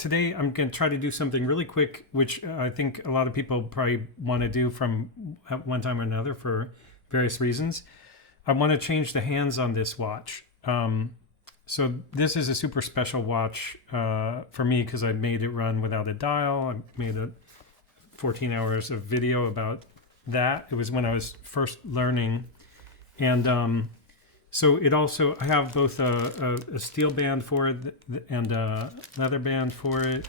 today I'm going to try to do something really quick, which I think a lot of people probably want to do from at one time or another for various reasons. I want to change the hands on this watch. So this is a super special watch for me because I made it run without a dial. I made 14 hours of video about that. It was when I was first learning. And so it also, I have both a steel band for it and a leather band for it.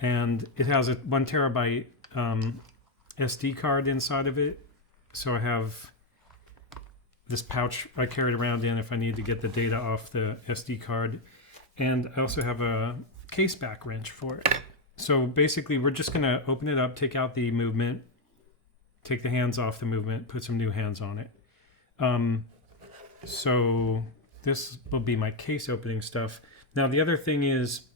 And it has a 1 terabyte SD card inside of it. So I have this pouch I carry it around in if I need to get the data off the SD card. And I also have a case back wrench for it. So basically we're just gonna open it up, take out the movement, take the hands off the movement, put some new hands on it. So this will be my case opening stuff. Now the other thing is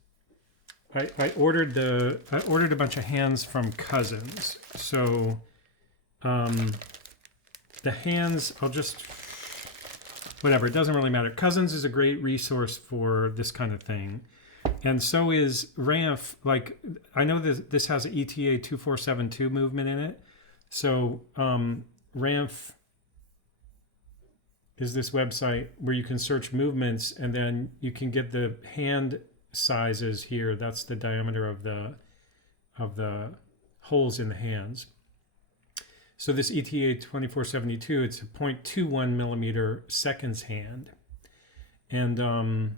I ordered a bunch of hands from Cousins. So the hands, I'll just, whatever, it doesn't really matter. Cousins is a great resource for this kind of thing. And so is Ranfft. Like, I know that this has an ETA 2472 movement in it. So Ranfft is this website where you can search movements and then you can get the hand sizes here. That's the diameter of the holes in the hands. So this ETA 2472, it's a 0.21 millimeter seconds hand. And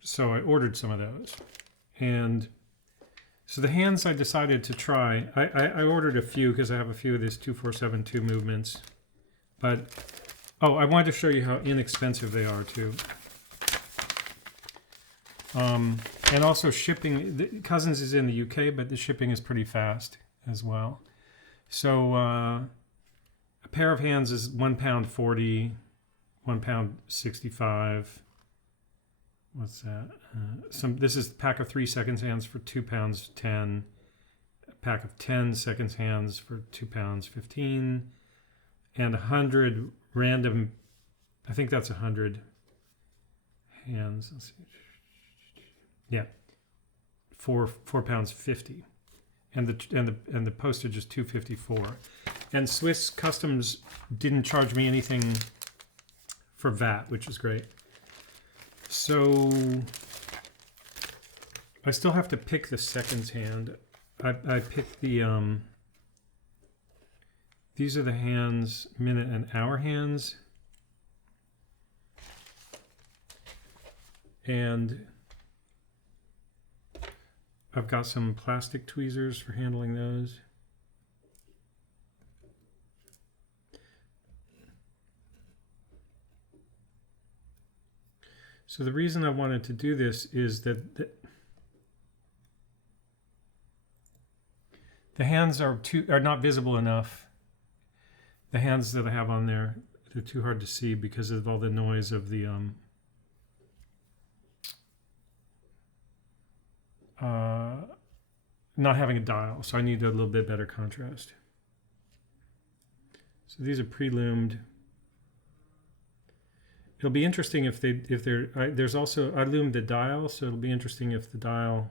so I ordered some of those. And so the hands I decided to try, I ordered a few because I have a few of these 2472 movements. But, oh, I wanted to show you how inexpensive they are too. And also shipping, Cousins is in the UK, but the shipping is pretty fast as well. So a pair of hands is £1.40, £1.65. What's that? This is a pack of 3 seconds hands for £2.10. A pack of 10 seconds hands for £2.15. And 100 random, I think that's 100 hands. Let's see. Yeah, £4.50. And the postage is $2.54. And Swiss Customs didn't charge me anything for VAT, which is great. So I still have to pick the seconds hand. I picked the these are the hands, minute and hour hands. And I've got some plastic tweezers for handling those. So the reason I wanted to do this is that the hands are not visible enough. The hands that I have on there, they're too hard to see because of all the noise of the not having a dial, so I need a little bit better contrast. So these are pre-loomed. It'll be interesting if they're there's also, I loomed the dial, so it'll be interesting if the dial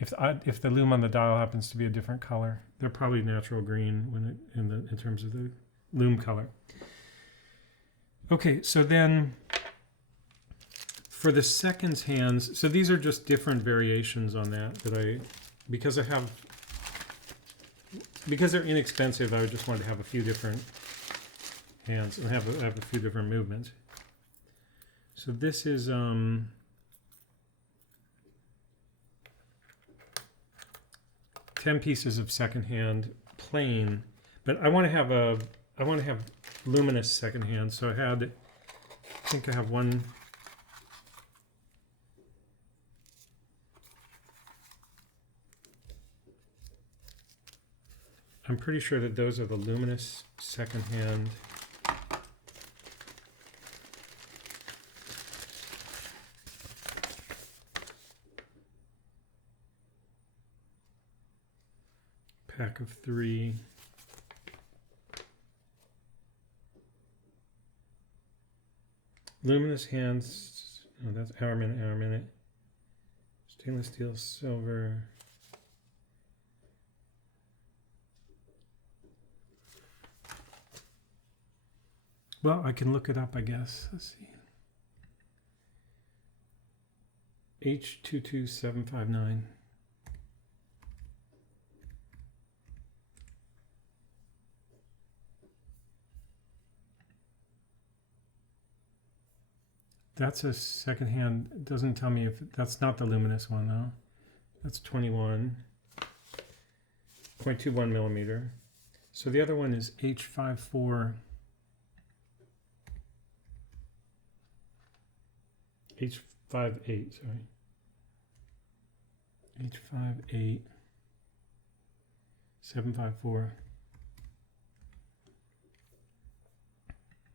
if the loom on the dial happens to be a different color. They're probably natural green when in terms of the loom color. Okay, so then for the seconds hands, so these are just different variations on that because they're inexpensive, I just wanted to have a few different hands and have a few different movements. So this is 10 pieces of second hand plain, but I want to have luminous second hand. So I think I have one. I'm pretty sure that those are the luminous second hand. Pack of 3. Luminous hands. Oh, that's hour minute. Stainless steel, silver. Well, I can look it up, I guess. Let's see. H22759. That's a secondhand. It doesn't tell me if that's not the luminous one though. That's 21.21 millimeter. So the other one is H54. H58, sorry. H58 754.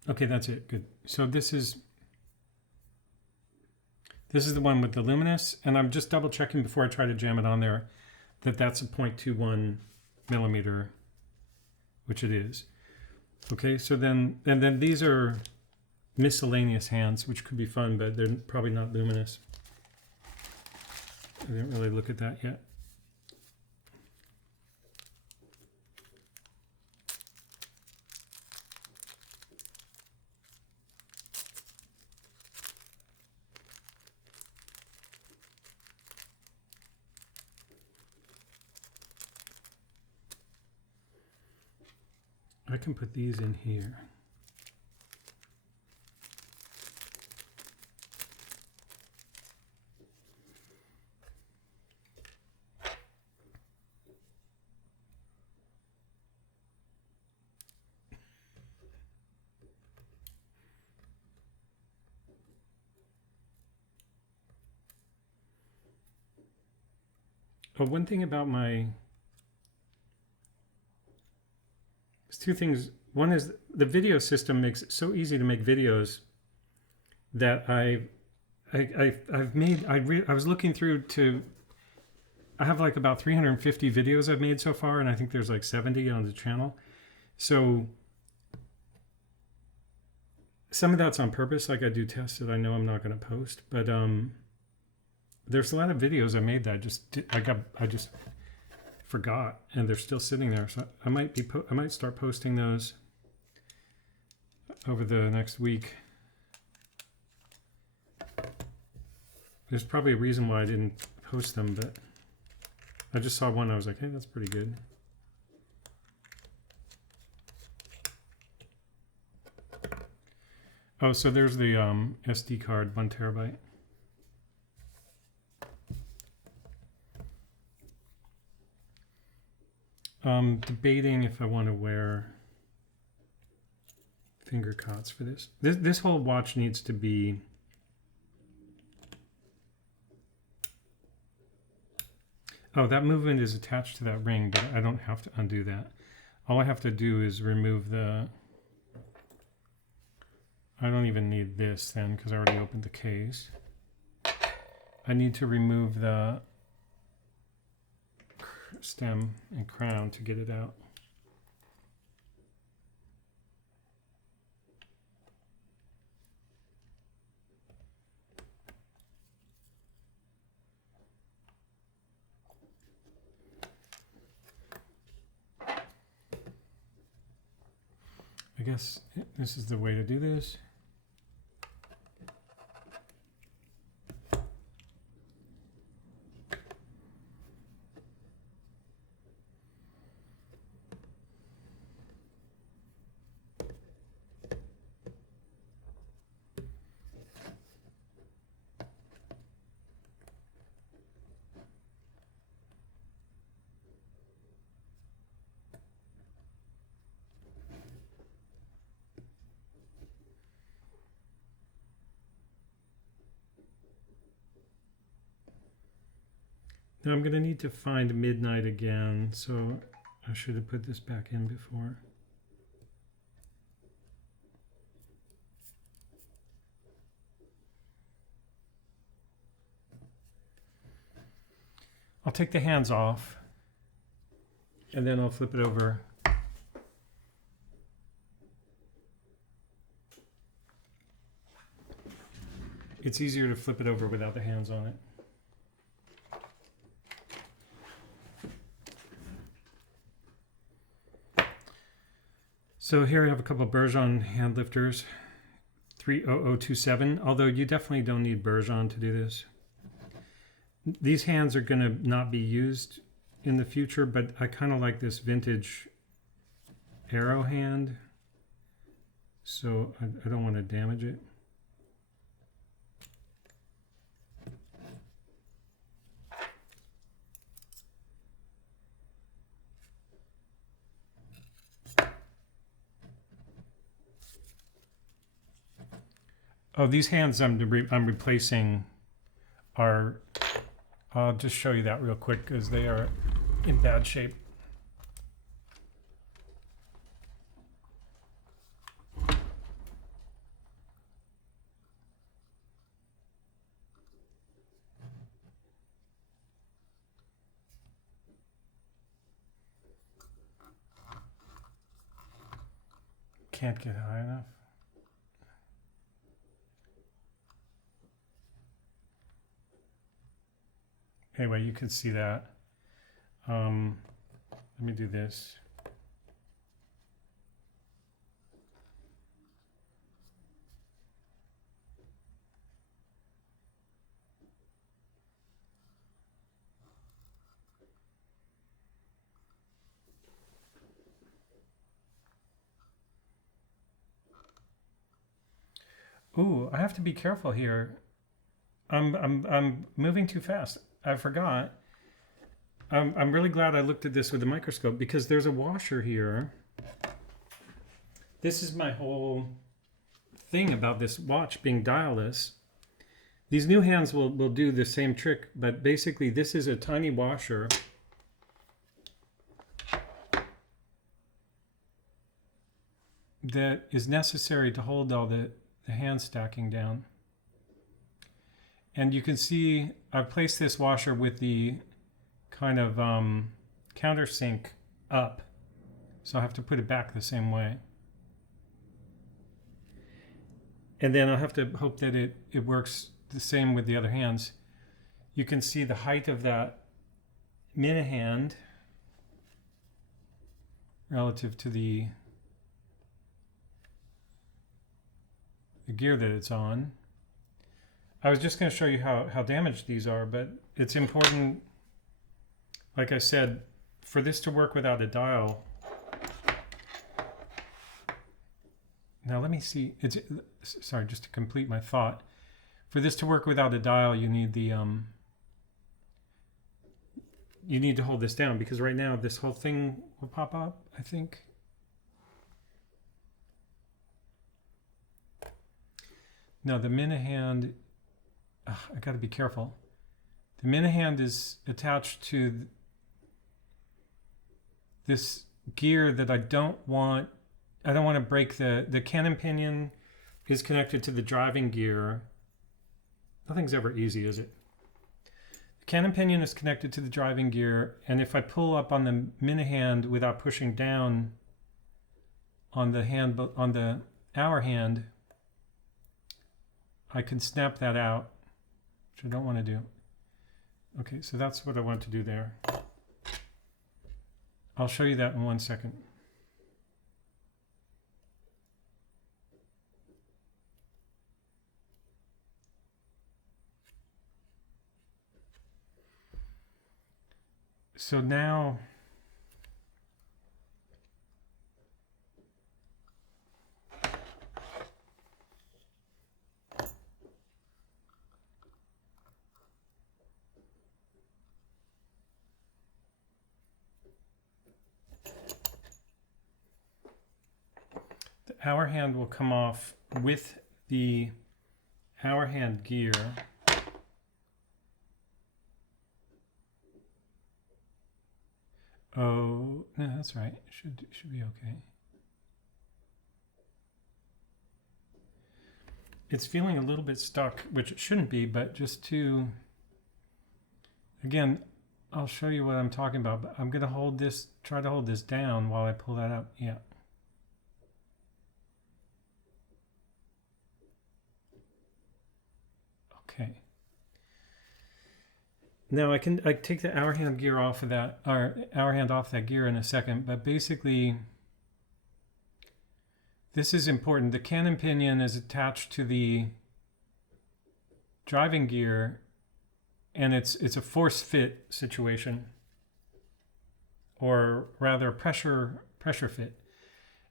Okay, that's it. Good. So this is the one with the luminous, and I'm just double checking before I try to jam it on there that that's a 0.21 millimeter, which it is. Okay, so then these are miscellaneous hands, which could be fun, but they're probably not luminous. I didn't really look at that yet. I can put these in here. Oh, one thing about there's two things. One is the video system makes it so easy to make videos that I was looking through I have like about 350 videos I've made so far, and I think there's like 70 on the channel. So some of that's on purpose, like I do tests that I know I'm not going to post, but there's a lot of videos I made that I just forgot, and they're still sitting there. So I might start posting those over the next week. There's probably a reason why I didn't post them, but I just saw one. I was like, hey, that's pretty good. Oh, so there's the SD card, 1 terabyte. Debating if I want to wear finger cots for this. This whole watch needs to be that movement is attached to that ring, but I don't have to undo that. All I have to do is remove the I don't even need this then because I already opened the case. I need to remove the stem and crown to get it out. I guess this is the way to do this. Now I'm going to need to find midnight again, so I should have put this back in before. I'll take the hands off, and then I'll flip it over. it's easier to flip it over without the hands on it. So here I have a couple of Bergeon hand lifters, 30027, although you definitely don't need Bergeon to do this. These hands are going to not be used in the future, but I kind of like this vintage arrow hand, so I don't want to damage it. Oh, these hands I'm replacing are, I'll just show you that real quick because they are in bad shape. Can't get high enough. Anyway, you can see that. Let me do this. Ooh, I have to be careful here. I'm moving too fast. I forgot. I'm really glad I looked at this with the microscope because there's a washer here. This is my whole thing about this watch being dialless. These new hands will do the same trick, but basically this is a tiny washer that is necessary to hold all the hand stacking down. And you can see I've placed this washer with the kind of countersink up. So I have to put it back the same way. And then I'll have to hope that it works the same with the other hands. You can see the height of that minute hand relative to the gear that it's on. I was just going to show you how damaged these are, but it's important, like I said, for this to work without a dial. Now let me see. Sorry, just to complete my thought. For this to work without a dial, you need the you need to hold this down because right now this whole thing will pop up, I think. No, the minute hand. I got to be careful. The minute hand is attached to this gear that I don't want to break. The cannon pinion is connected to the driving gear. Nothing's ever easy, is it? The cannon pinion is connected to the driving gear, and if I pull up on the minute hand without pushing down on the hour hand, I can snap that out, which I don't want to do. Okay, so that's what I want to do there. I'll show you that in 1 second. So now, the hour hand will come off with the hour hand gear. Oh, no, that's right. Should be okay. It's feeling a little bit stuck, which it shouldn't be, but just to, again, I'll show you what I'm talking about, but I'm going to try to hold this down while I pull that up. Yeah. Okay. Now I take the hour hand gear off of that, or hour hand off that gear in a second, but basically this is important. The cannon pinion is attached to the driving gear, and it's a force fit situation, or rather pressure fit.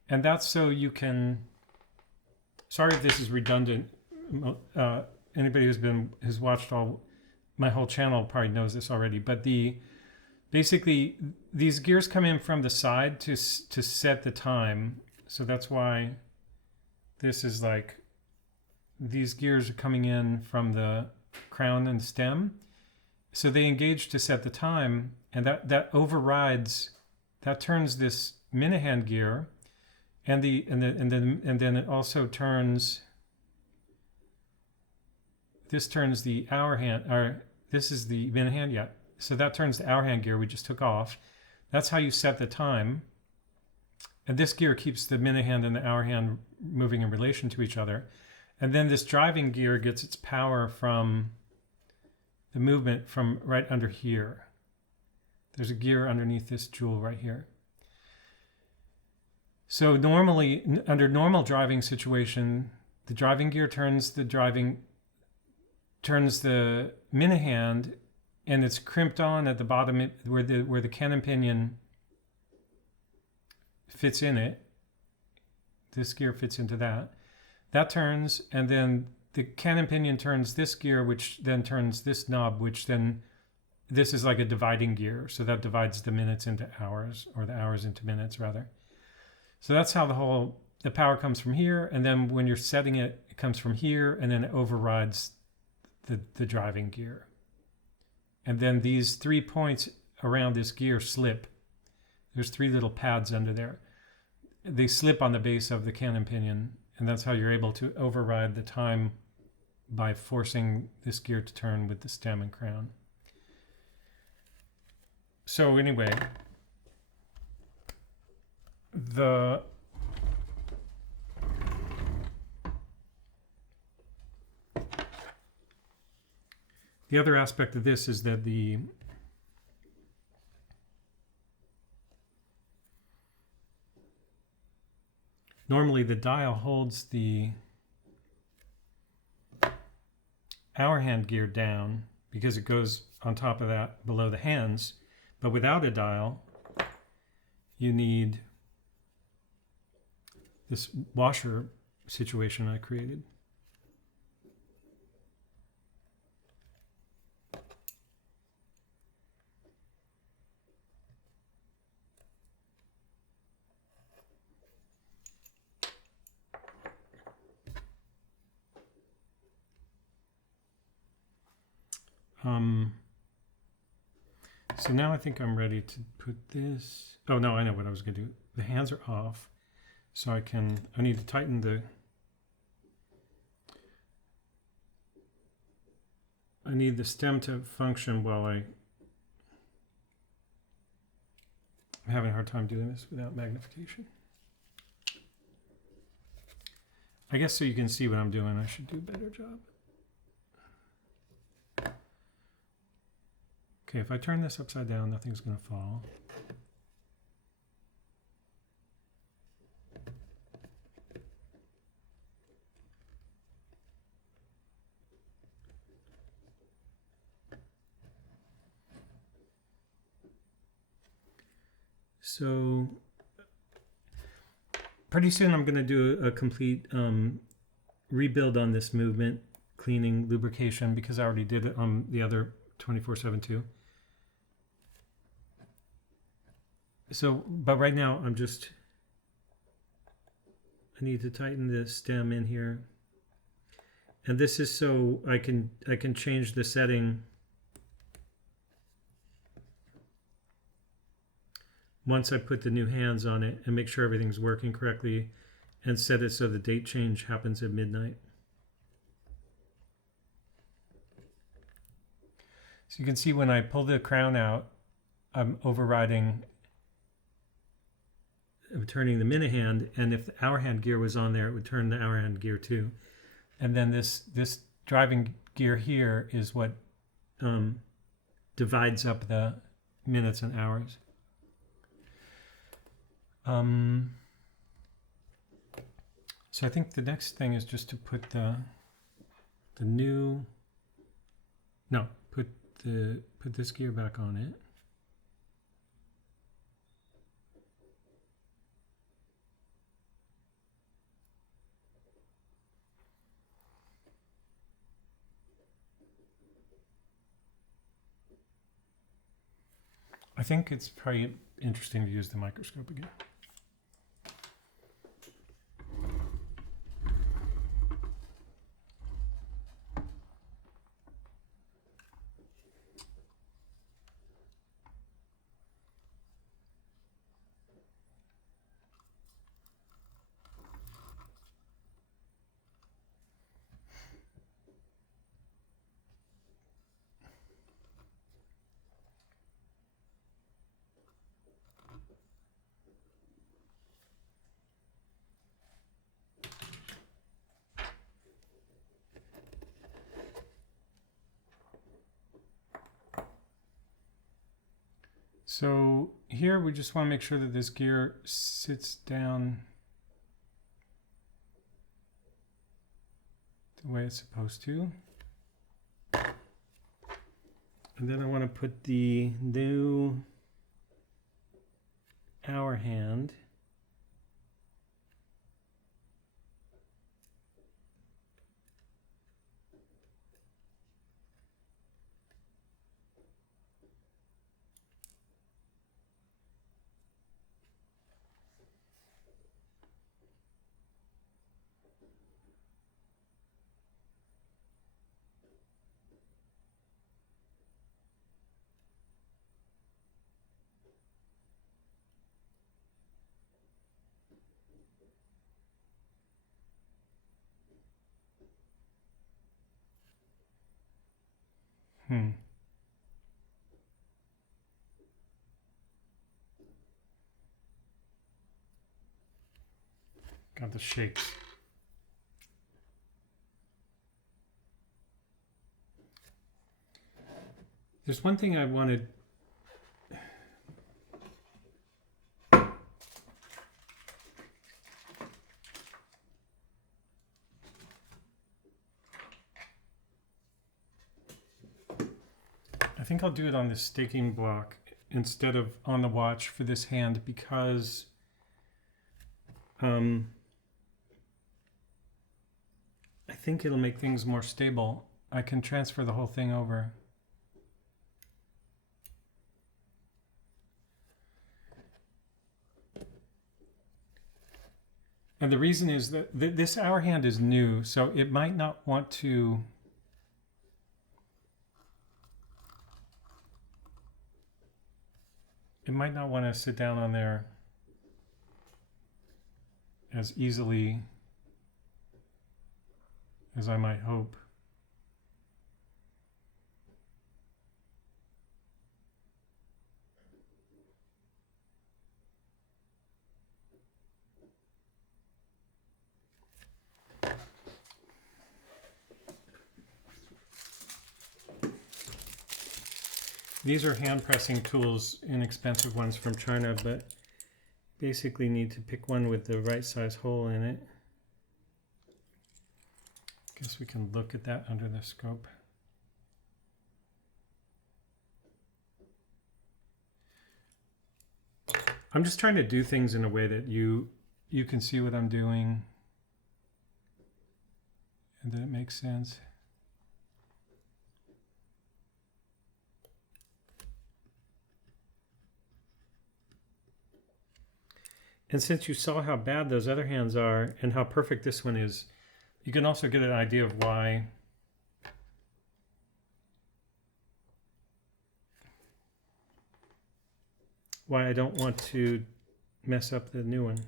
And that's so you can, sorry if this is redundant. Anybody who's watched my whole channel probably knows this already, but basically these gears come in from the side to set the time. So that's why this is like, these gears are coming in from the crown and stem. So they engage to set the time, and that overrides, that turns this minute hand gear, and then it also turns, this turns the hour hand, or this is the minute hand, yeah. So that turns the hour hand gear we just took off. That's how you set the time. And this gear keeps the minute hand and the hour hand moving in relation to each other. And then this driving gear gets its power from the movement from right under here. There's a gear underneath this jewel right here. So normally, under normal driving situation, the driving gear turns the minute hand, and it's crimped on at the bottom where the cannon pinion fits in it. This gear fits into that. That turns, and then the cannon pinion turns this gear, which then turns this knob, which then, this is like a dividing gear. So that divides the minutes into hours, or the hours into minutes rather. So that's how the power comes from here. And then when you're setting it, it comes from here, and then it overrides the driving gear. And then these 3 points around this gear slip. There's 3 little pads under there. They slip on the base of the cannon pinion, and that's how you're able to override the time by forcing this gear to turn with the stem and crown. So anyway, the other aspect of this is that normally the dial holds the hour hand gear down because it goes on top of that below the hands. But without a dial, you need this washer situation I created. So now I think I'm ready to put this. Oh no, I know what I was going to do. The hands are off, so I need to tighten I need the stem to function while I'm having a hard time doing this without magnification. I guess so you can see what I'm doing, I should do a better job. Okay, if I turn this upside down, nothing's going to fall. So pretty soon I'm going to do a complete rebuild on this movement, cleaning, lubrication, because I already did it on the other 24/7 too. So, but right now I need to tighten the stem in here. And this is so I can change the setting once I put the new hands on it and make sure everything's working correctly, and set it so the date change happens at midnight. So you can see when I pull the crown out, I'm overriding, I'm turning the minute hand, and if the hour hand gear was on there, it would turn the hour hand gear too. And then this driving gear here is what divides up the minutes and hours. So I think the next thing is just to put put this gear back on it. I think it's probably interesting to use the microscope again. So here we just want to make sure that this gear sits down the way it's supposed to. And then I want to put the new hour hand Got the shapes. There's one thing I wanted. I think I'll do it on this staking block instead of on the watch for this hand because I think it'll make things more stable. I can transfer the whole thing over. And the reason is that this hour hand is new, so it might not want to sit down on there as easily as I might hope. These are hand pressing tools, inexpensive ones from China, but basically need to pick one with the right size hole in it. Guess we can look at that under the scope. I'm just trying to do things in a way that you can see what I'm doing and that it makes sense. And since you saw how bad those other hands are and how perfect this one is, you can also get an idea of why I don't want to mess up the new one.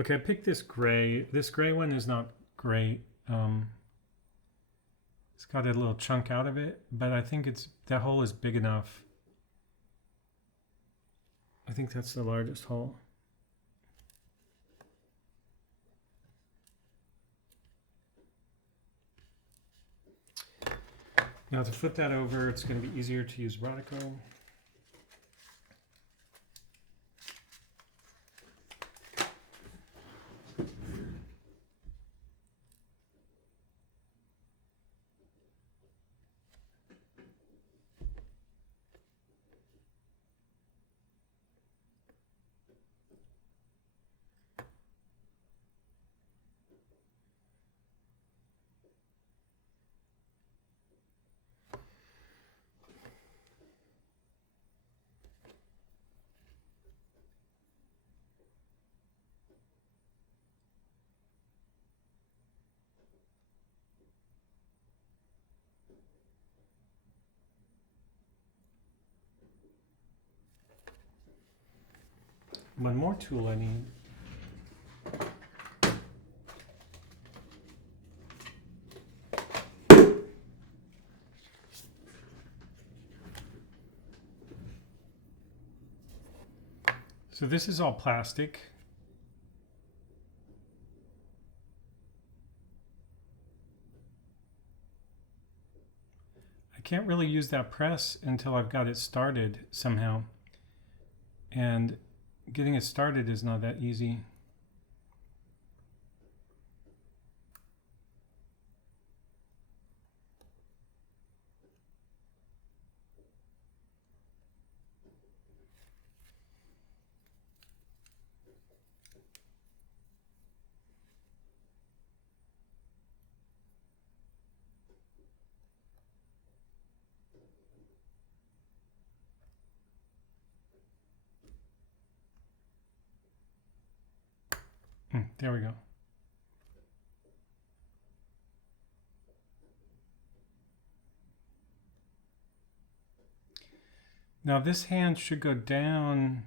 Okay, I picked this gray. This gray one is not great. It's got a little chunk out of it, but I think that hole is big enough. I think that's the largest hole. Now to flip that over, it's going to be easier to use Rodico. One more tool I need. So this is all plastic. I can't really use that press until I've got it started somehow. And getting it started is not that easy. There we go. Now this hand should go down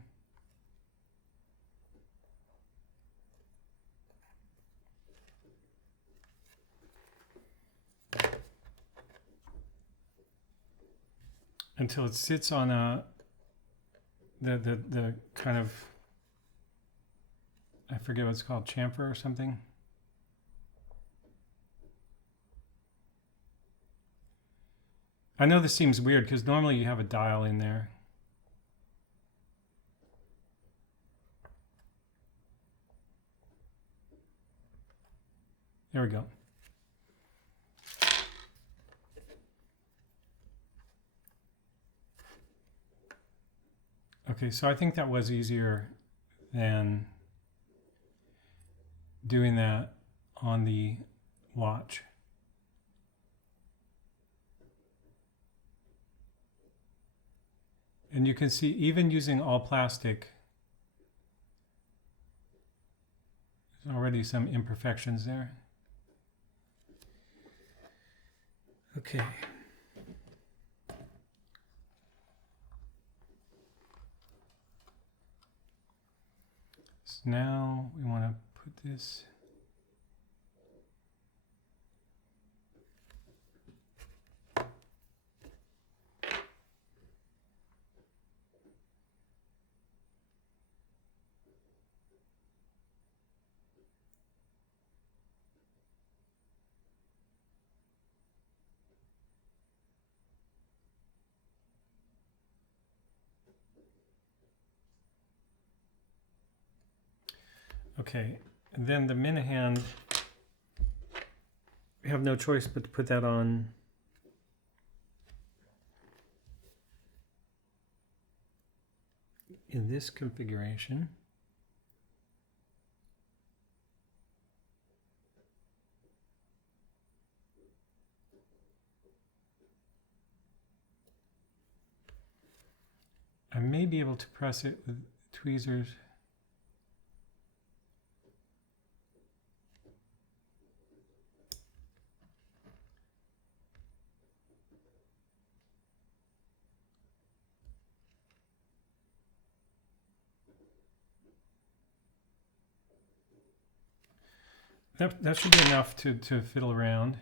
until it sits on the kind of, I forget what it's called, chamfer or something. I know this seems weird because normally you have a dial in there. There we go. Okay, so I think that was easier than doing that on the watch. And you can see even using all plastic, there's already some imperfections there. Okay. So now we want to put this okay, and then the minute hand, we have no choice but to put that on in this configuration. I may be able to press it with tweezers. That should be enough to fiddle around.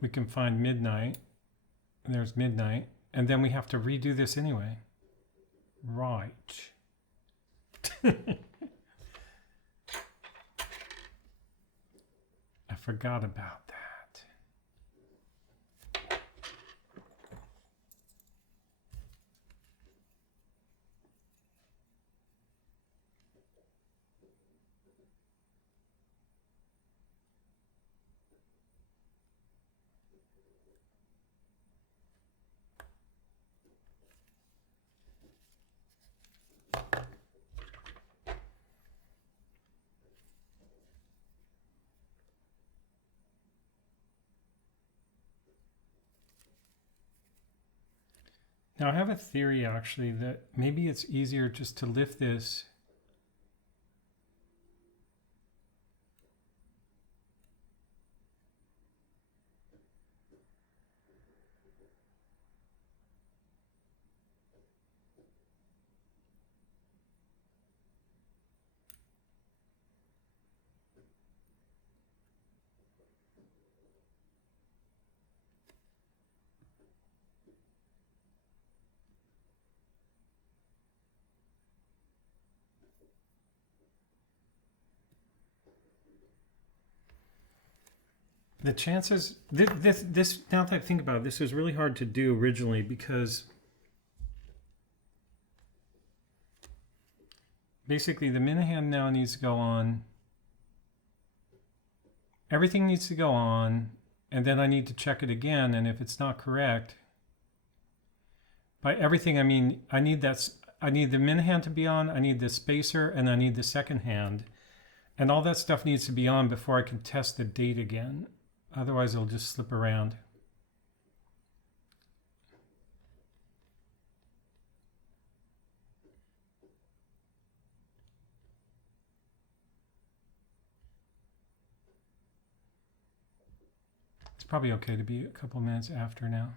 We can find midnight. There's midnight. And then we have to redo this anyway. Right. I forgot about that. Now I have a theory actually that maybe it's easier just to lift this the chances this now that I think about it, this was really hard to do originally because basically the minute hand now needs to go on, everything needs to go on, and then I need to check it again, and if it's not correct, by everything I mean I need the minute hand to be on, I need the spacer, and I need the second hand, and all that stuff needs to be on before I can test the date again. Otherwise, it'll just slip around. It's probably okay to be a couple minutes after now.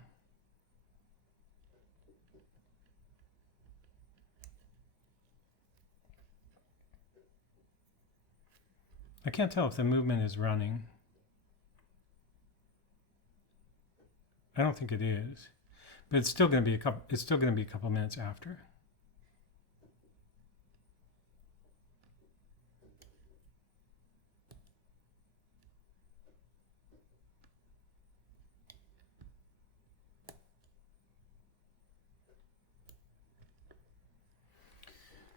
I can't tell if the movement is running. I don't think it is, but it's still going to be a couple minutes after.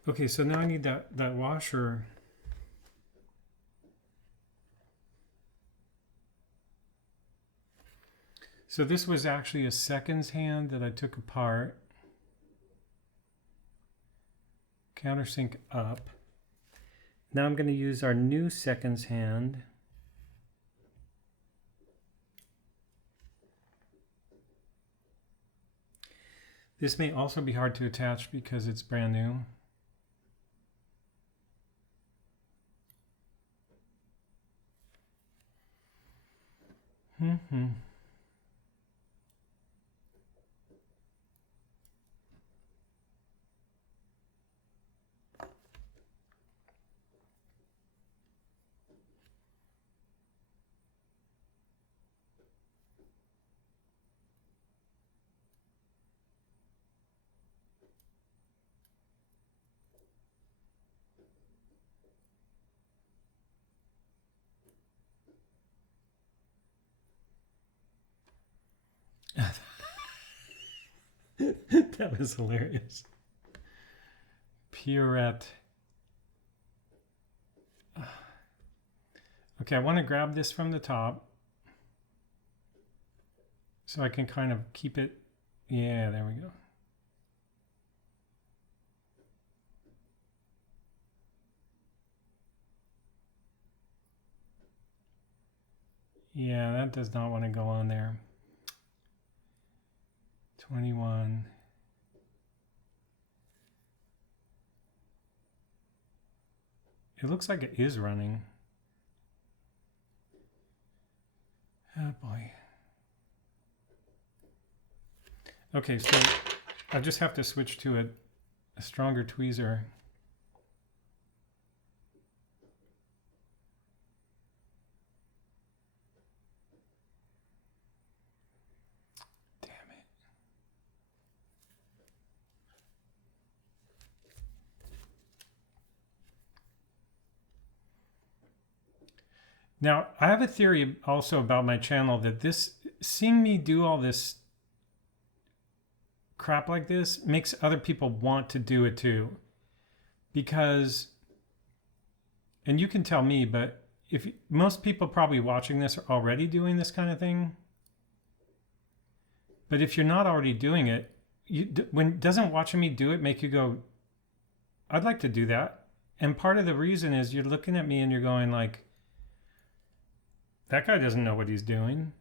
Okay, so now I need that washer. So this was actually a seconds hand that I took apart. Countersink up. Now I'm going to use our new seconds hand. This may also be hard to attach because it's brand new. That was hilarious. Purette. Okay, I want to grab this from the top so I can kind of keep it. Yeah, there we go. Yeah, that does not want to go on there. 21. It looks like it is running. Oh boy. Okay, so I just have to switch to a stronger tweezer. Damn it. Now, I have a theory also about my channel that seeing me do all this crap like this makes other people want to do it too. Because, and you can tell me, but if most people probably watching this are already doing this kind of thing. But if you're not already doing it, doesn't watching me do it make you go, I'd like to do that? And part of the reason is you're looking at me and you're going like, that guy doesn't know what he's doing.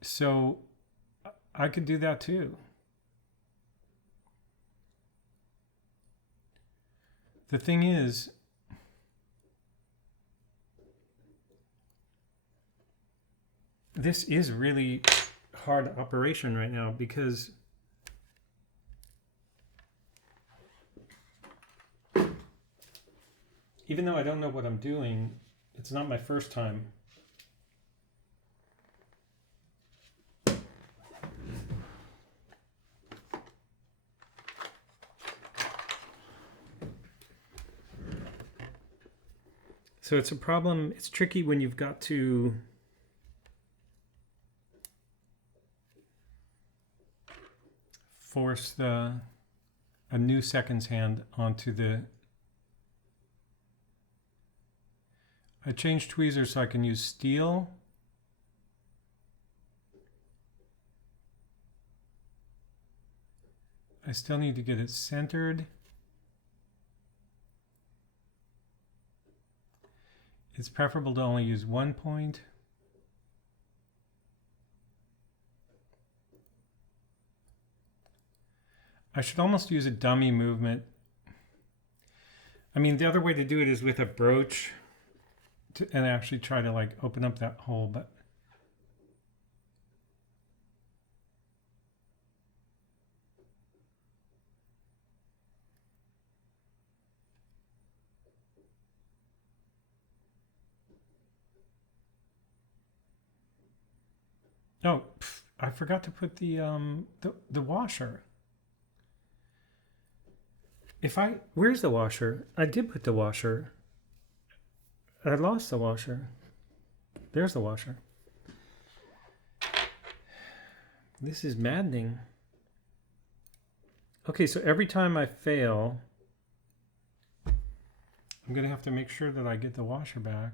So I could do that too. The thing is, this is really hard operation right now because even though I don't know what I'm doing, it's not my first time. So it's a problem, it's tricky when you've got to force a new seconds hand onto the... I changed tweezers so I can use steel. I still need to get it centered. It's preferable to only use one point. I should almost use a dummy movement. I mean, the other way to do it is with a broach and actually try to like open up that hole, but oh, I forgot to put the washer. Where's the washer? I did put the washer. I lost the washer. There's the washer. This is maddening. Okay, so every time I fail, I'm gonna have to make sure that I get the washer back.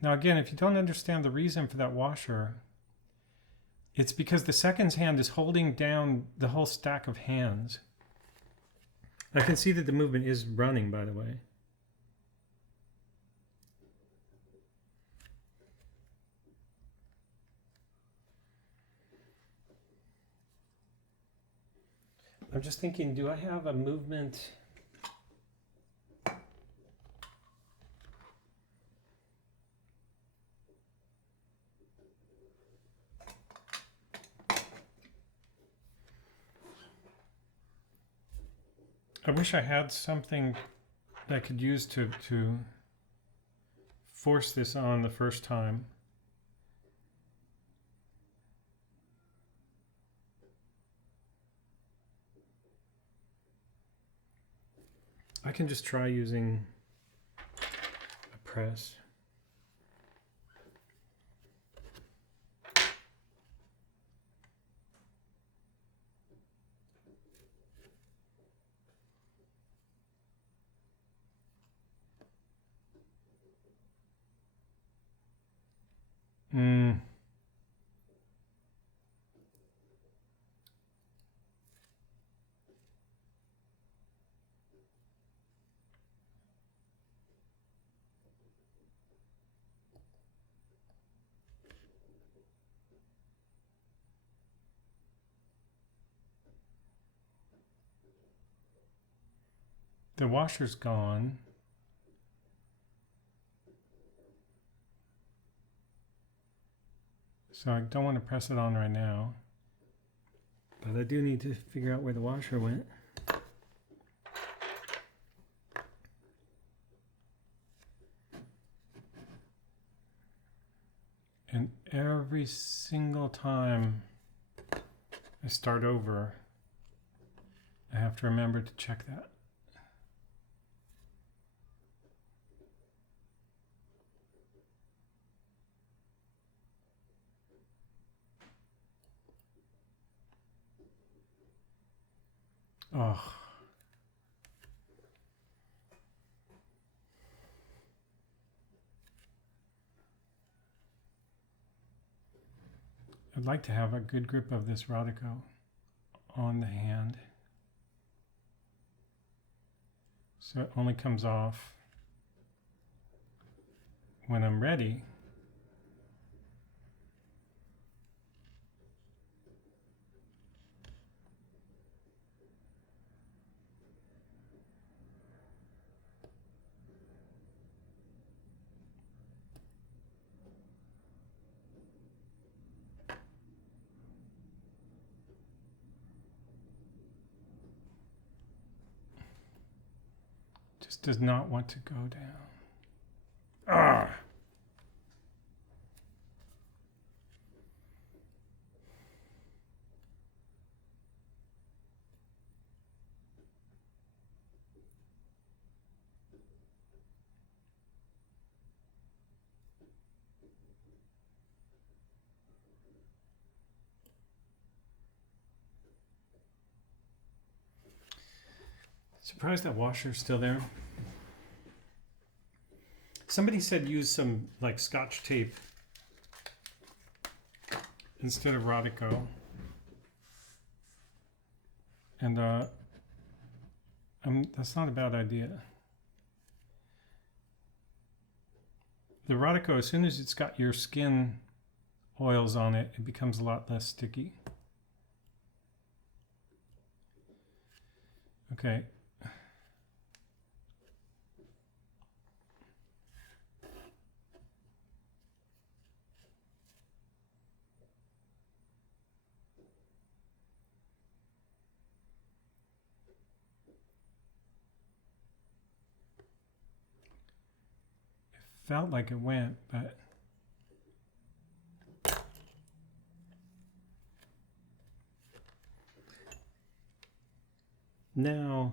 Now again, if you don't understand the reason for that washer, it's because the seconds hand is holding down the whole stack of hands. I can see that the movement is running, by the way. I'm just thinking, do I have a movement? I wish I had something that I could use to force this on the first time. I can just try using a press. The washer's gone. So I don't want to press it on right now, but I do need to figure out where the washer went. And every single time I start over, I have to remember to check that. Oh. I'd like to have a good grip of this Rodico on the hand, so it only comes off when I'm ready. Just does not want to go down. Ah! Surprised that washer's still there. Somebody said use some like Scotch tape instead of Rodico. And that's not a bad idea. The Rodico, as soon as it's got your skin oils on it, it becomes a lot less sticky. Okay. Felt like it went, but now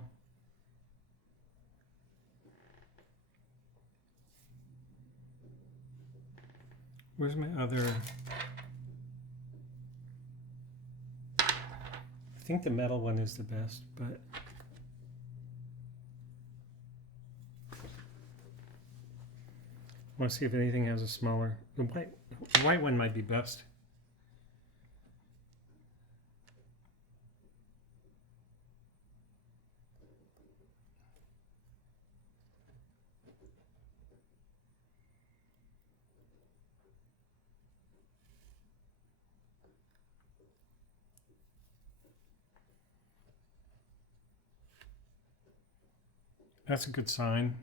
where's my other? I think the metal one is the best, but I want to see if anything has a smaller. The white one might be best. That's a good sign.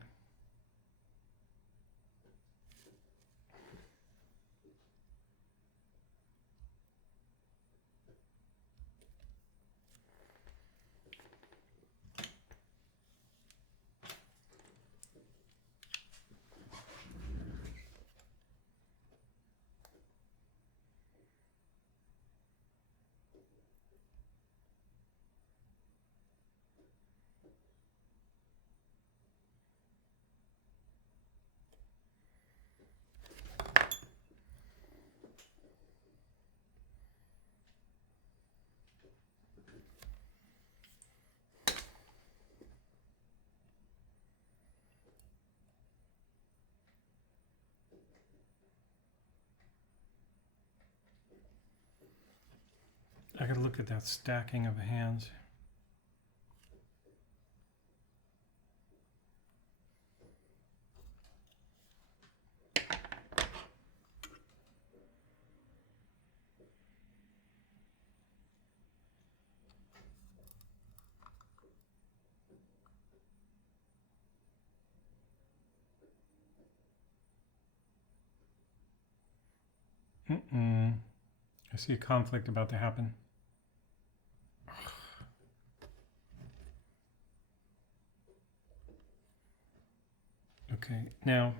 I gotta look at that stacking of hands. Mm-mm. I see a conflict about to happen. Okay, now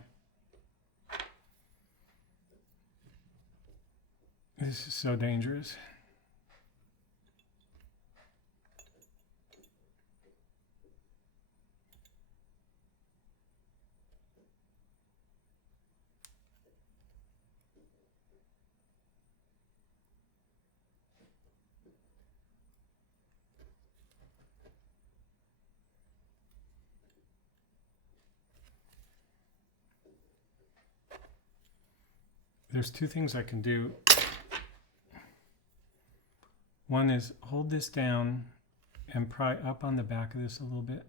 this is so dangerous. There's two things I can do. One is hold this down and pry up on the back of this a little bit.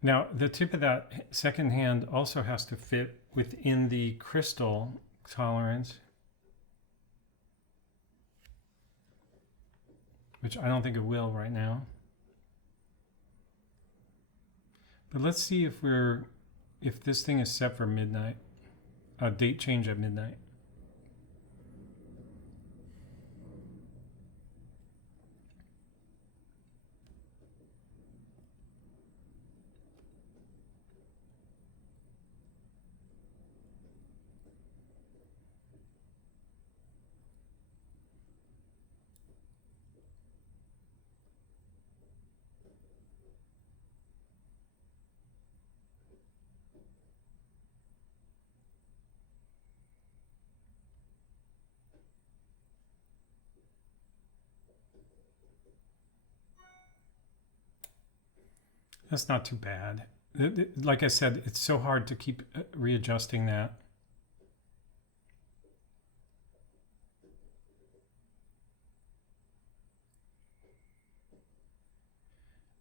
Now, the tip of that second hand also has to fit within the crystal tolerance, which I don't think it will right now. But let's see if this thing is set for midnight, date change at midnight. That's not too bad. Like I said, it's so hard to keep readjusting that.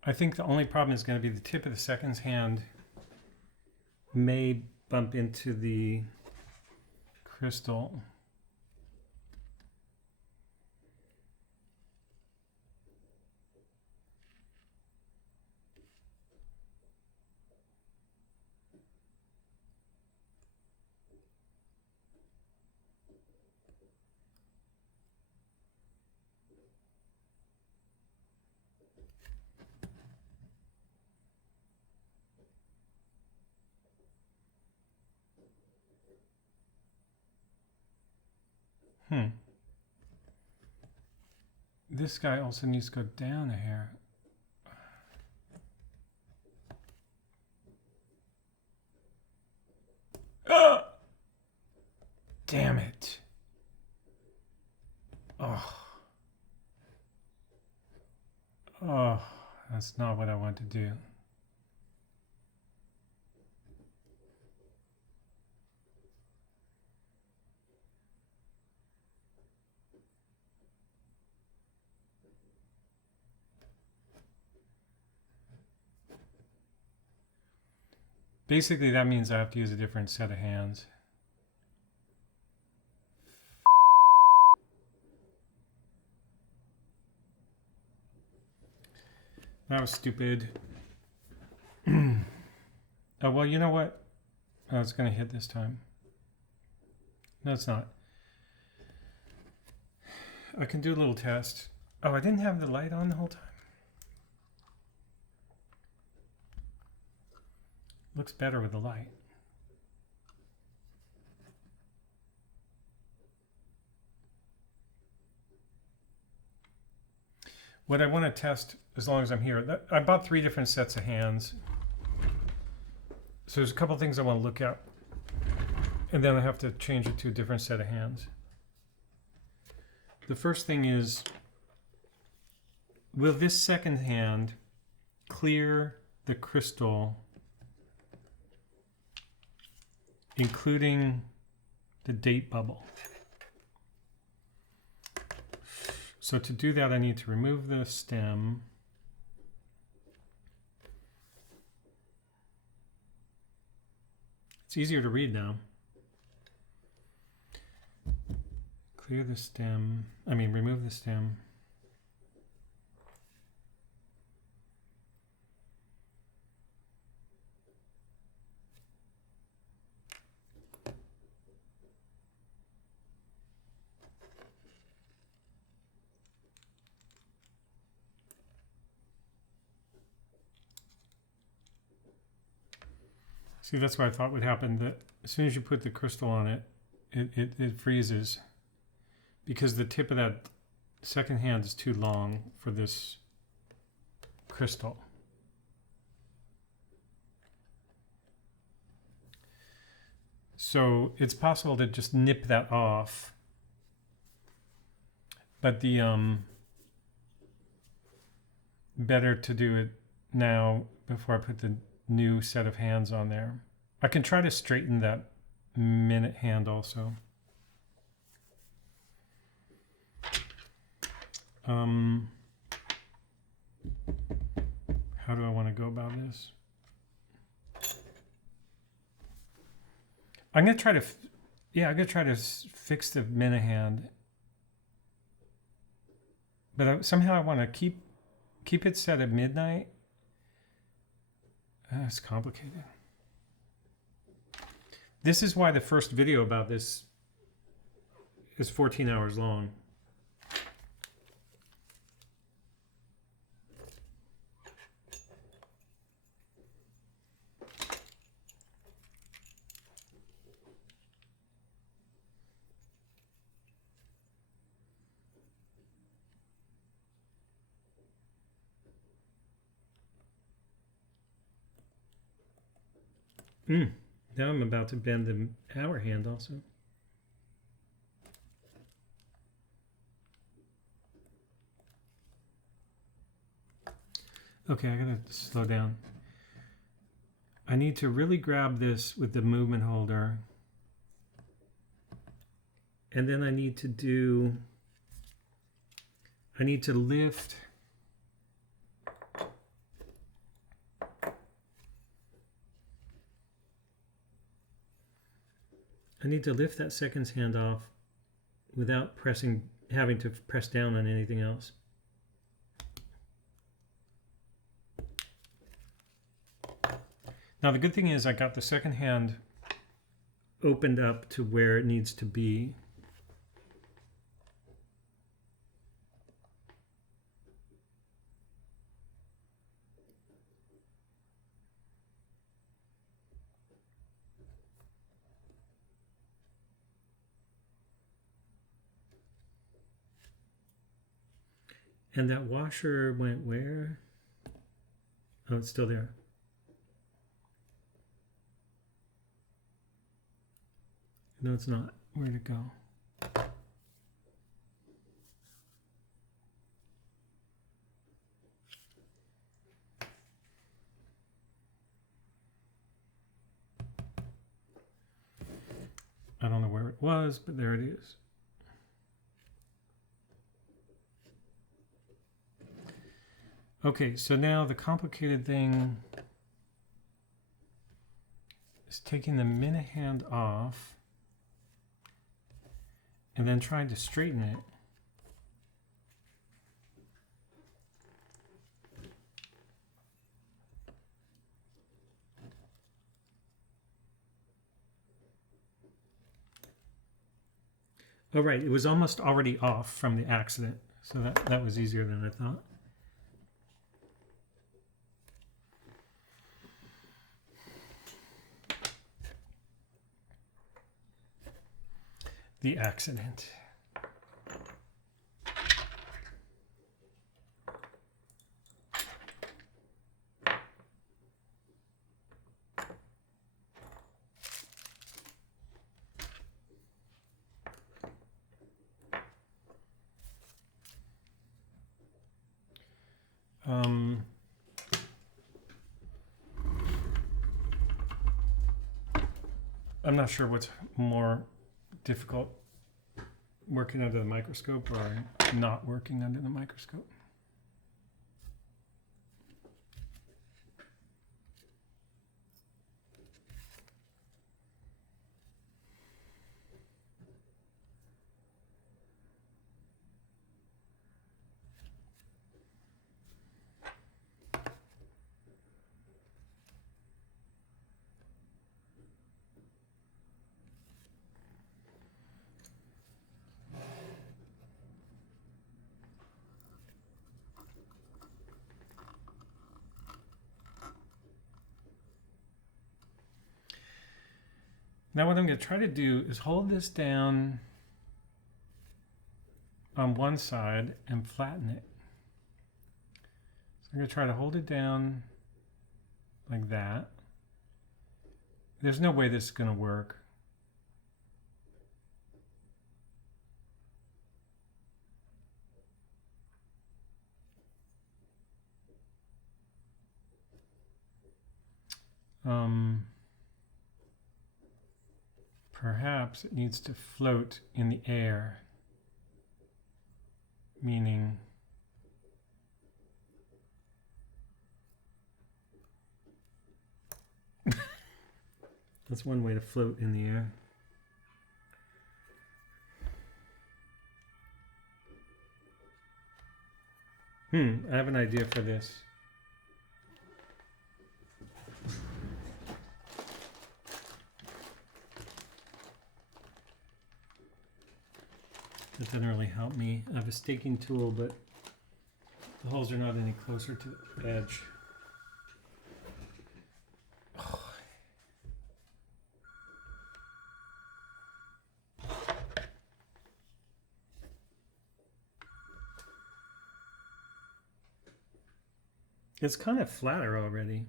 I think the only problem is going to be the tip of the second hand may bump into the crystal. This guy also needs to go down a hair. Damn it. Oh, that's not what I want to do. Basically, that means I have to use a different set of hands. That was stupid. Oh, well, you know what? Oh, it's going to hit this time. No, it's not. I can do a little test. Oh, I didn't have the light on the whole time. Looks better with the light. What I want to test, as long as I'm here, I bought 3 different sets of hands. So there's a couple things I want to look at. And then I have to change it to a different set of hands. The first thing is, will this second hand clear the crystal, including the date bubble? So to do that, I need to remove the stem. It's easier to read now. clear the stem, remove the stem. See, that's what I thought would happen, that as soon as you put the crystal on it, it freezes because the tip of that second hand is too long for this crystal. So it's possible to just nip that off, but the better to do it now before I put the new set of hands on there. I can try to straighten that minute hand also. How do I want to go about this? I'm gonna try to, fix the minute hand, but somehow I want to keep it set at midnight. It's complicated. This is why the first video about this is 14 hours long. Now I'm about to bend the hour hand also. Okay, I gotta slow down. I need to really grab this with the movement holder. And then I need to lift. I need to lift that seconds hand off without having to press down on anything else. Now the good thing is I got the second hand opened up to where it needs to be. And that washer went where? Oh, it's still there. No, it's not. Where'd it go? I don't know where it was, but there it is. Okay, so now the complicated thing is taking the minute hand off and then trying to straighten it. Oh, right, it was almost already off from the accident, so that was easier than I thought. The accident. I'm not sure what's more difficult, working under the microscope or not working under the microscope. Now what I'm going to try to do is hold this down on one side and flatten it. So I'm going to try to hold it down like that. There's no way this is going to work. Perhaps it needs to float in the air, meaning that's one way to float in the air. I have an idea for this. That doesn't really help me. I have a staking tool, but the holes are not any closer to the edge. It's kind of flatter already.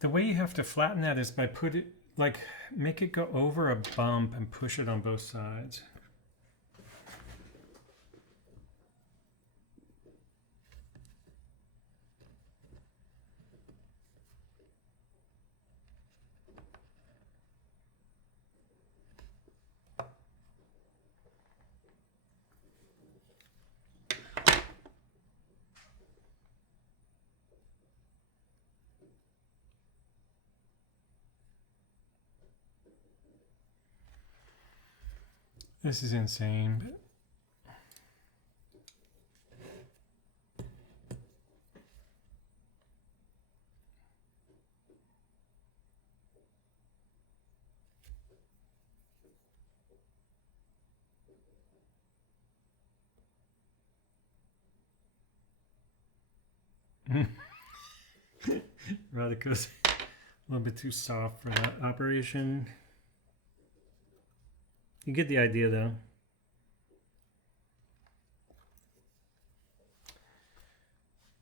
The way you have to flatten that is by make it go over a bump and push it on both sides. This is insane. Radico's a little bit too soft for that operation. You get the idea, though.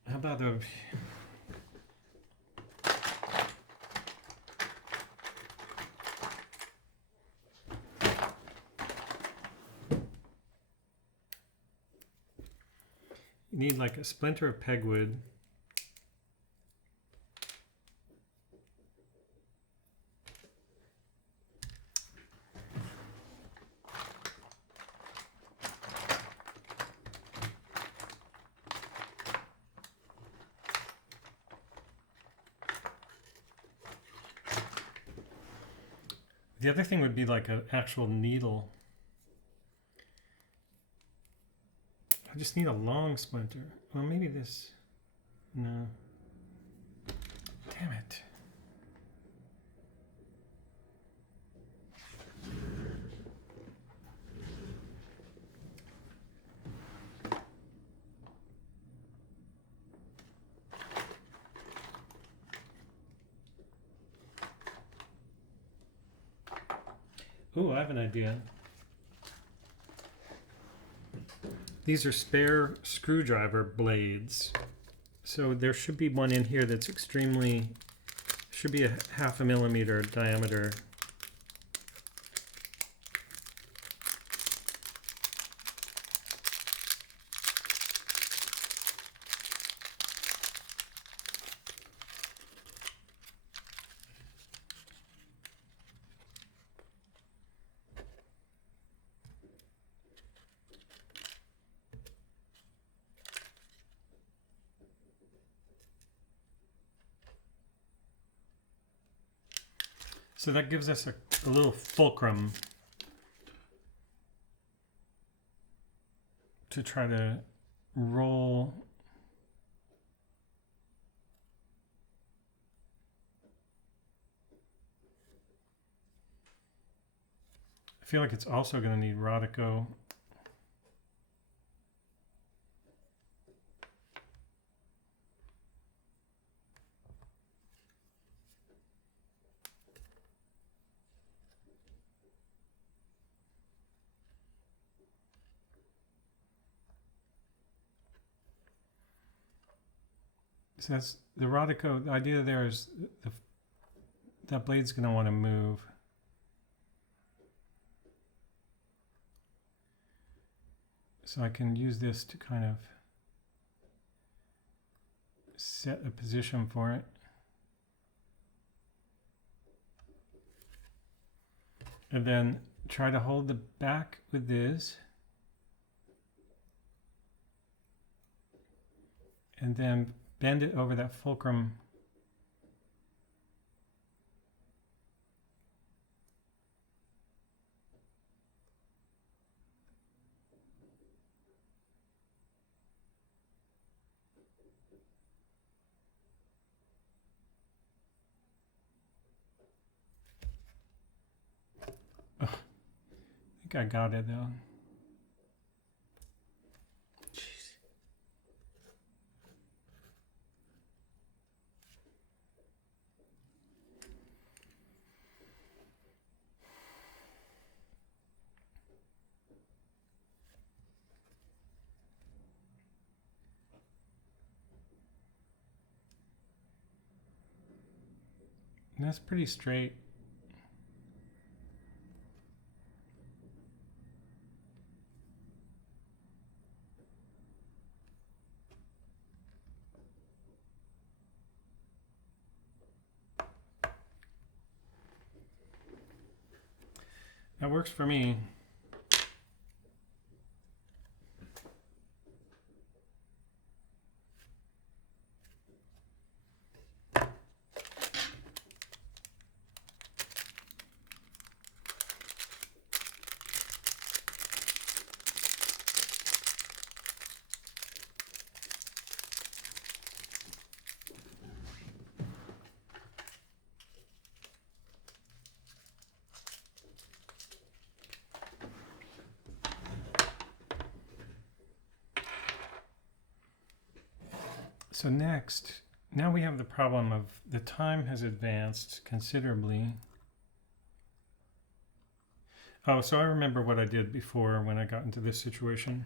How about a... You need like a splinter of pegwood. The other thing would be like an actual needle. I just need a long splinter. Well, maybe this. No. Damn it. Ooh, I have an idea. These are spare screwdriver blades. So there should be one in here that's extremely, should be a 1/2 millimeter diameter. So that gives us a little fulcrum to try to roll. I feel like it's also going to need Radico. So that's the Rodico. The idea there is that blade's going to want to move. So I can use this to kind of set a position for it. And then try to hold the back with this. And then bend it over that fulcrum. Oh, I think I got it though. And that's pretty straight. That works for me. So next, now we have the problem of the time has advanced considerably. Oh, so I remember what I did before when I got into this situation.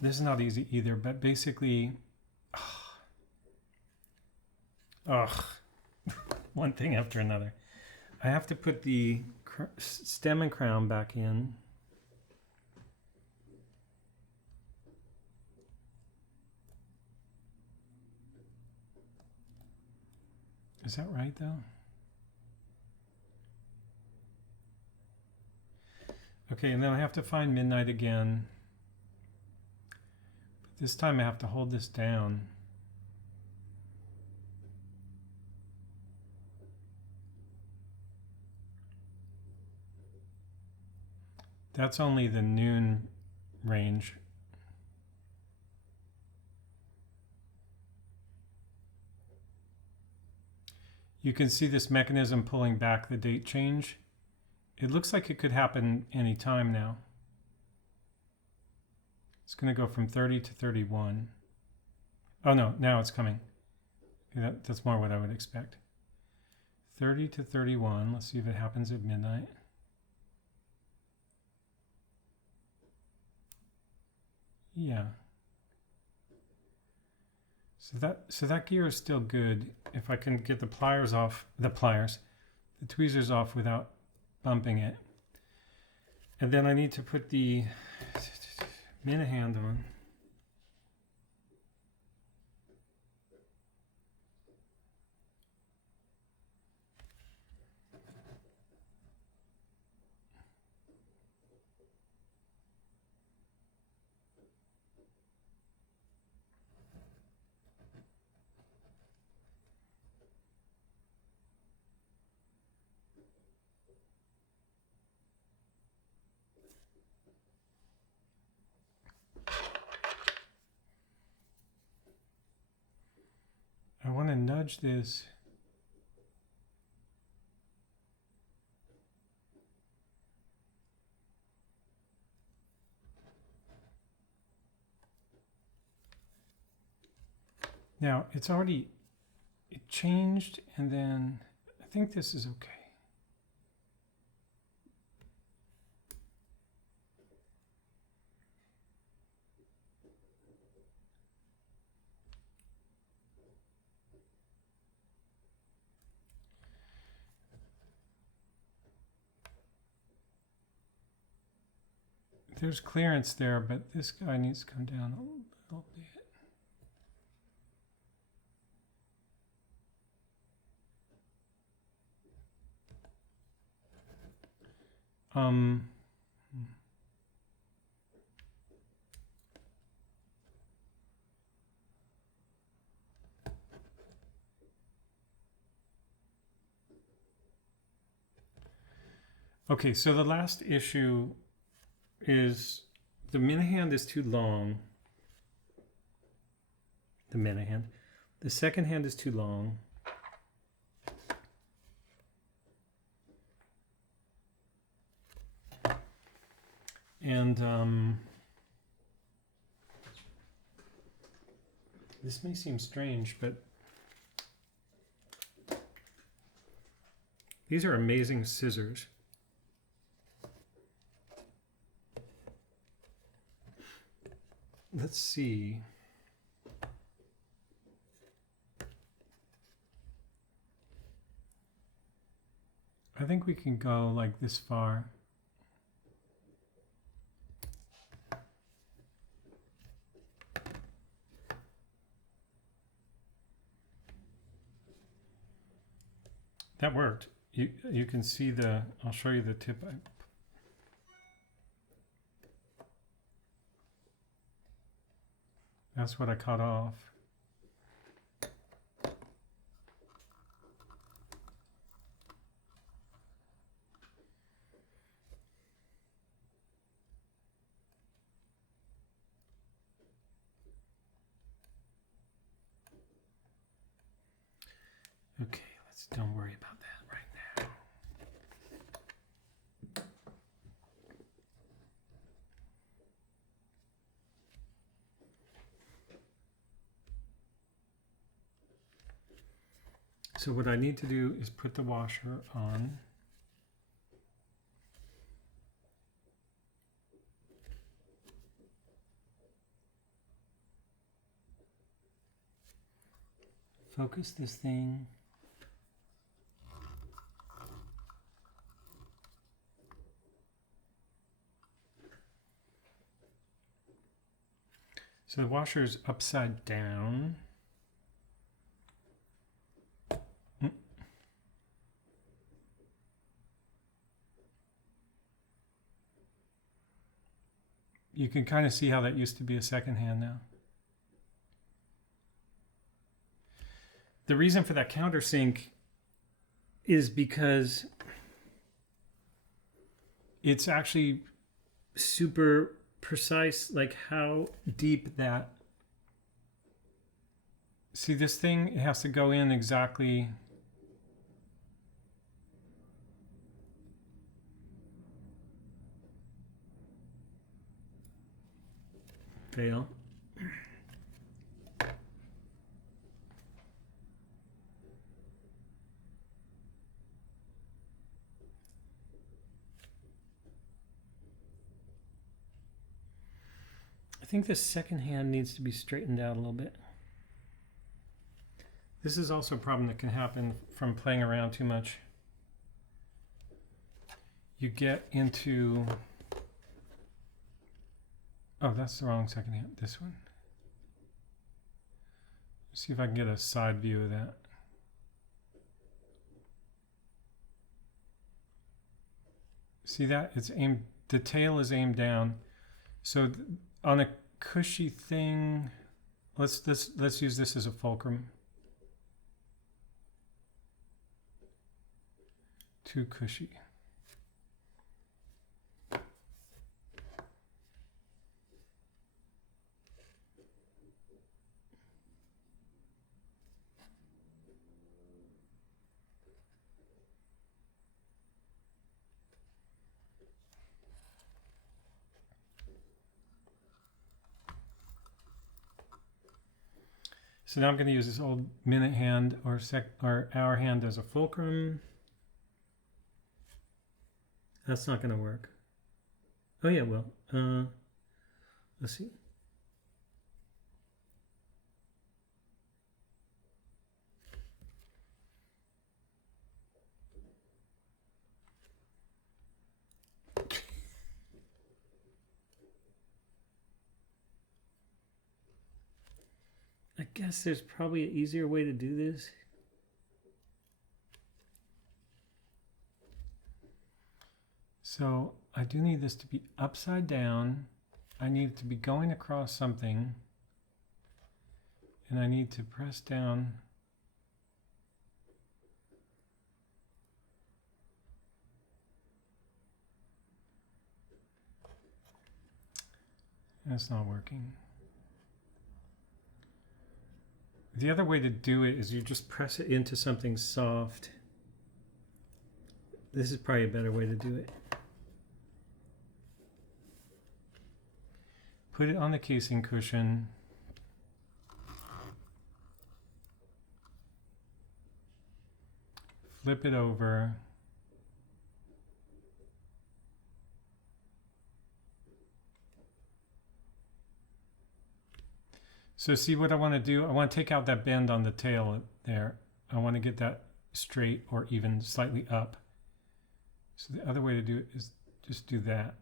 This is not easy either, but basically, one thing after another. I have to put the stem and crown back in. Is that right though? Okay, and then I have to find midnight again. But this time I have to hold this down. That's only the noon range. You can see this mechanism pulling back the date change. It looks like it could happen any time now. It's going to go from 30 to 31. Oh no, now it's coming. That's more what I would expect. 30 to 31. Let's see if it happens at midnight. Yeah. So that gear is still good if I can get the tweezers off without bumping it. And then I need to put the minute hand on. I want to nudge this. Now it changed, and then I think this is okay. there's clearance there, but this guy needs to come down a little bit. Okay, so the last issue is the minute hand is too long. The minute hand. The second hand is too long. And this may seem strange, but these are amazing scissors. Let's see. I think we can go like this far. That worked. You can see the, I'll show you the tip. That's what I cut off. Okay, don't worry about that right now. So what I need to do is put the washer on. Focus this thing. So the washer is upside down. You can kind of see how that used to be a second hand now. The reason for that countersink is because it's actually super precise, like how deep that. See this thing? It has to go in exactly. Fail. I think the second hand needs to be straightened out a little bit. This is also a problem that can happen from playing around too much. You get into, oh, that's the wrong second hand, this one. Let's see if I can get a side view of that. See that? It's aimed, the tail is aimed down. So on a cushy thing, let's use this as a fulcrum. Too cushy. So now I'm going to use this old minute hand or hour hand as a fulcrum. That's not going to work. Oh yeah, well, let's see. guess there's probably an easier way to do this. So I do need this to be upside down. I need it to be going across something. And I need to press down. That's not working. The other way to do it is you just press it into something soft. This is probably a better way to do it. Put it on the casing cushion. Flip it over. So see what I want to do? I want to take out that bend on the tail there. I want to get that straight or even slightly up. So the other way to do it is just do that.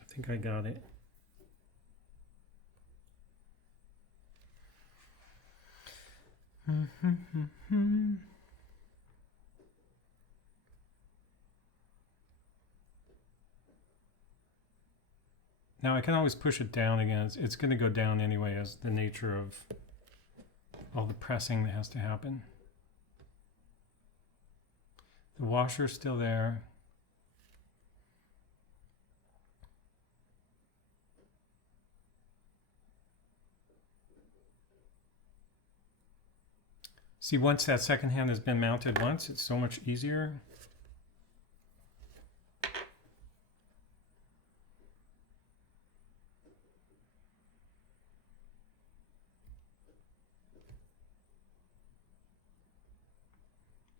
I think I got it. Now I can always push it down again. It's going to go down anyway as the nature of all the pressing that has to happen. The washer's still there. See, once that second hand has been mounted once, it's so much easier.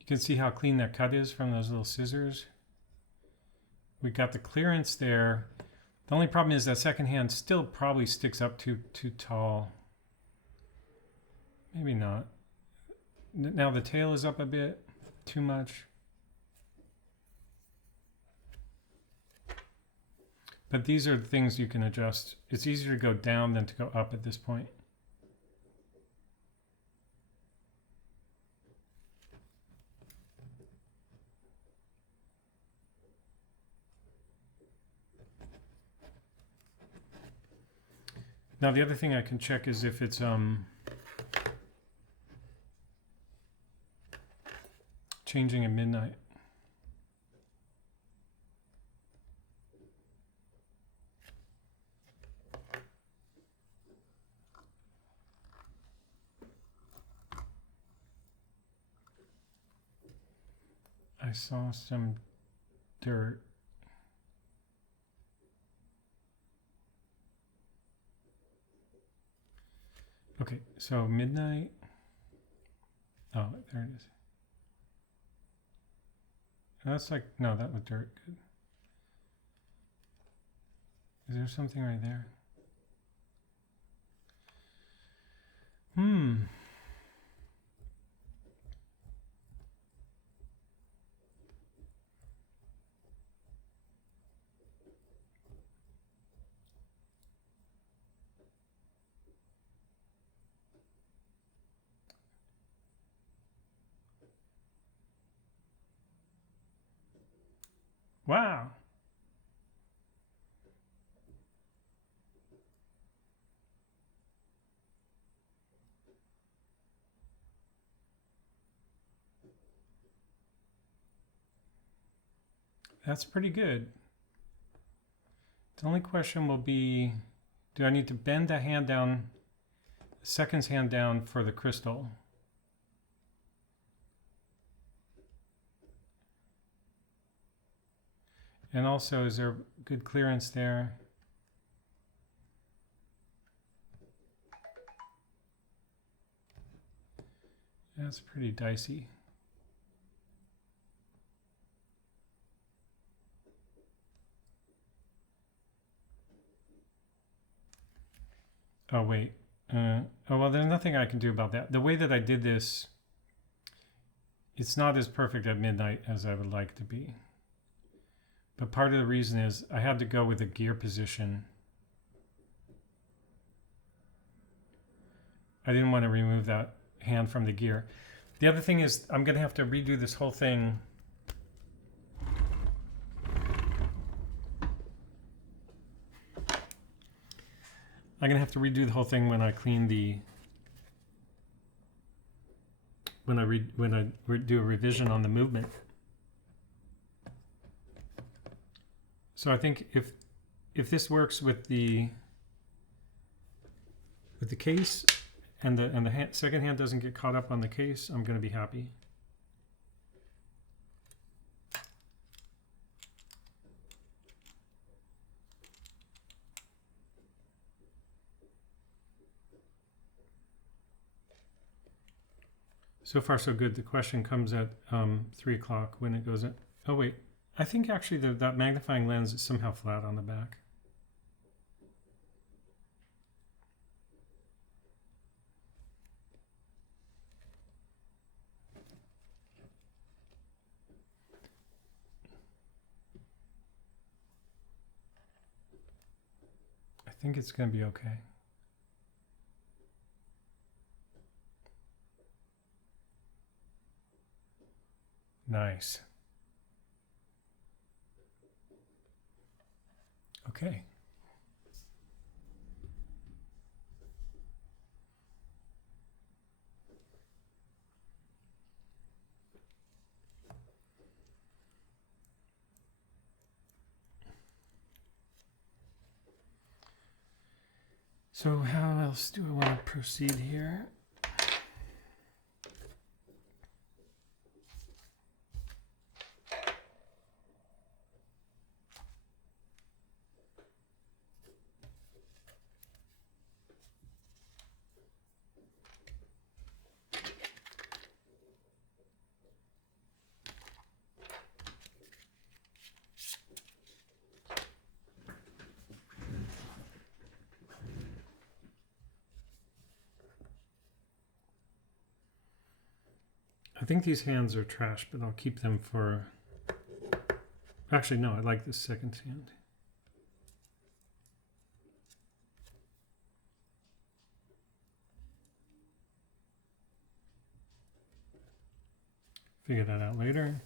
You can see how clean that cut is from those little scissors. We got the clearance there. The only problem is that second hand still probably sticks up too tall. Maybe not. Now the tail is up a bit, too much. But these are things you can adjust. It's easier to go down than to go up at this point. Now the other thing I can check is if it's changing at midnight. I saw some dirt. Okay, so midnight. Oh, there it is. That's like, no, that was dirt. Good. Is there something right there? Wow. That's pretty good. The only question will be, do I need to bend the hand down, the second hand down for the crystal? And also, is there good clearance there? That's pretty dicey. Oh, wait. Oh, well, there's nothing I can do about that. The way that I did this it's not as perfect at midnight as I would like to be. But part of the reason is I had to go with a gear position. I didn't want to remove that hand from the gear. The other thing is I'm going to have to redo this whole thing. I'm going to have to redo the whole thing when I clean the, when I do a revision on the movement. So I think if this works with the case and the second hand doesn't get caught up on the case, I'm going to be happy. So far so good. The question comes at 3 o'clock when it goes in. Oh wait, I think actually that magnifying lens is somehow flat on the back. I think it's going to be okay. Nice. Okay. So how else do I want to proceed here? I think these hands are trash, but I'll keep them for... Actually, no, I like this second hand. Figure that out later.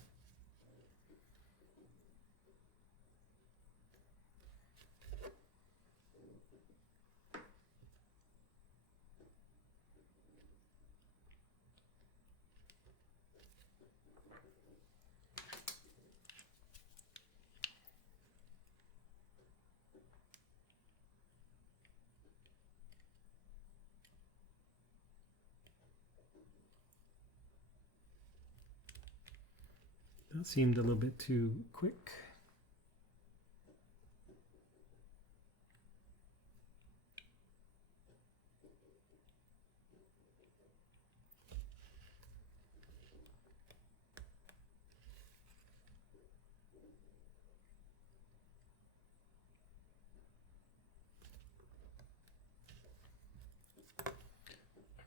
That seemed a little bit too quick.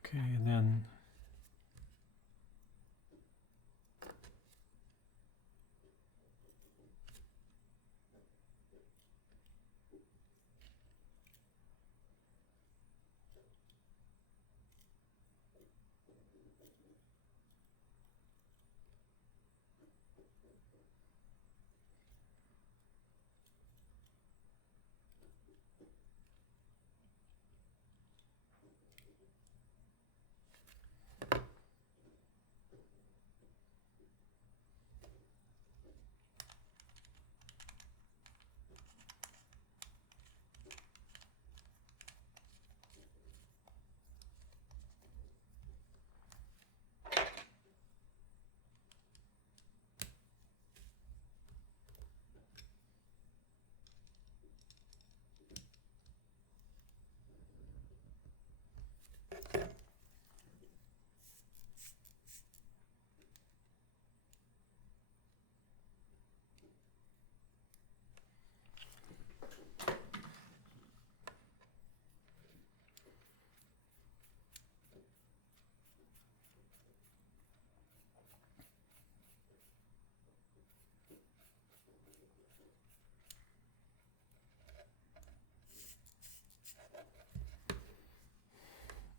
Okay, and then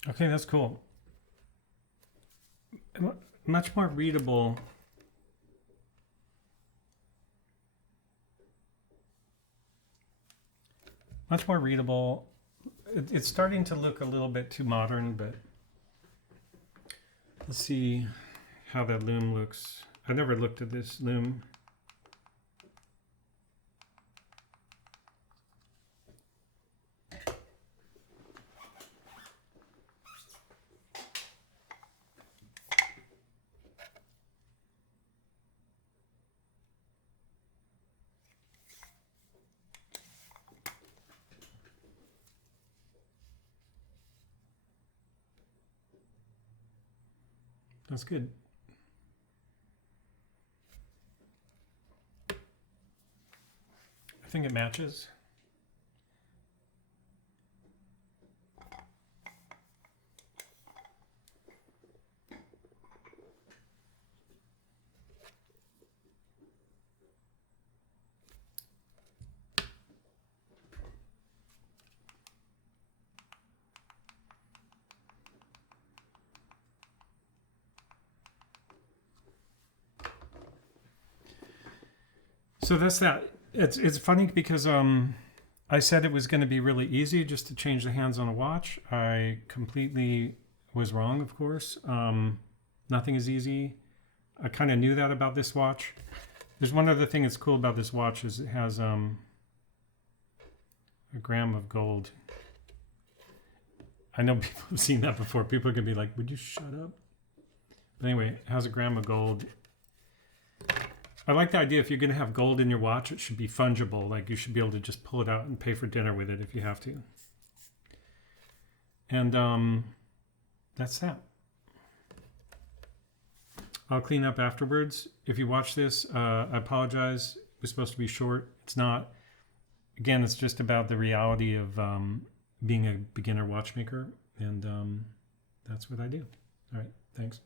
Okay, that's cool. Much more readable. Much more readable. It's starting to look a little bit too modern, but let's see how that loom looks. I never looked at this loom. That's good. I think it matches. So that's that. It's funny because I said it was going to be really easy just to change the hands on a watch. I completely was wrong, of course. Nothing is easy. I kind of knew that about this watch. There's one other thing that's cool about this watch is it has a gram of gold. I know people have seen that before. People are going to be like, would you shut up? But anyway, it has a gram of gold. I like the idea if you're going to have gold in your watch, it should be fungible. Like you should be able to just pull it out and pay for dinner with it if you have to. And that's that. I'll clean up afterwards. If you watch this, I apologize. It was supposed to be short. It's not. Again, it's just about the reality of being a beginner watchmaker. And that's what I do. All right. Thanks.